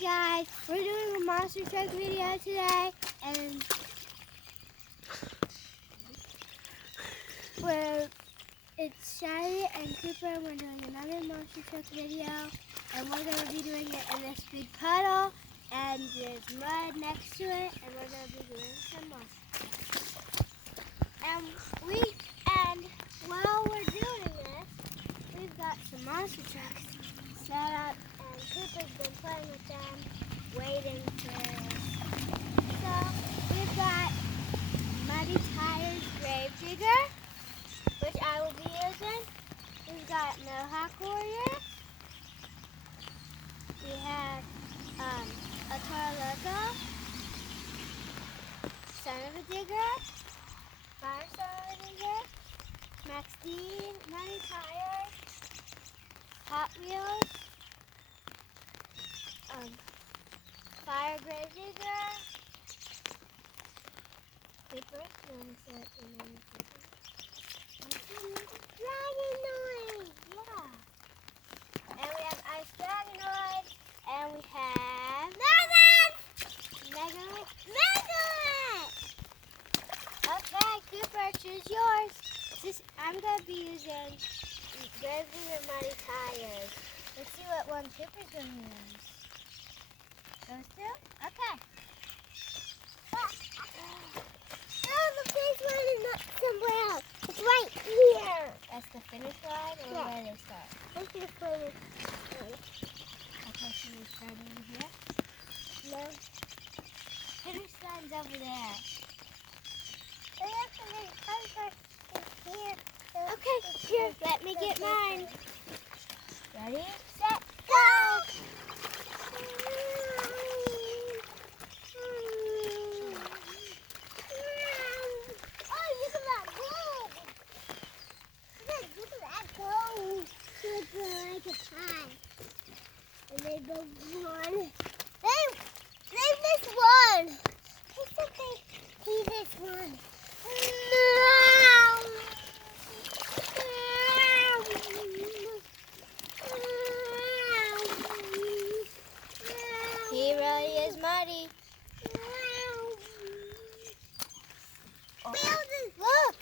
guys, we're doing a monster truck video today, and it's Shiny and Cooper, and we're doing another monster truck video, and we're going to be doing it in this big puddle, and there's mud next to it, and we're going to be doing some monster trucks. And while we're doing this, we've got some monster trucks set up, and Cooper's been playing with them, waiting for us. So we've got Muddy Tires Gravedigger, which I will be using. We've got Mohawk Warrior. We have a Torloco, Son of a Digger, Fire Son of a Digger, Max D, Muddy Tires, Hot Wheels, Fire Gravedigger, Cooper, you want to say it your name? Dragonoid! Yeah. And we have Ice Dragonoid, and we have Megalith! Okay, Cooper, choose yours. I'm going to be using Gravedigger Muddy Tires. Let's see what one Cooper's going to use. Those two? Okay. Oh, the finish line is not somewhere else. It's right here. That's the finish line, or where they start? That's the finish line. Okay, so we start over here? No. Finish line's over there. Okay, here, let me get mine. Ready, set, go! Like a pie. And they go one. They missed one. It's okay. He missed one. He really is muddy. Oh. Look!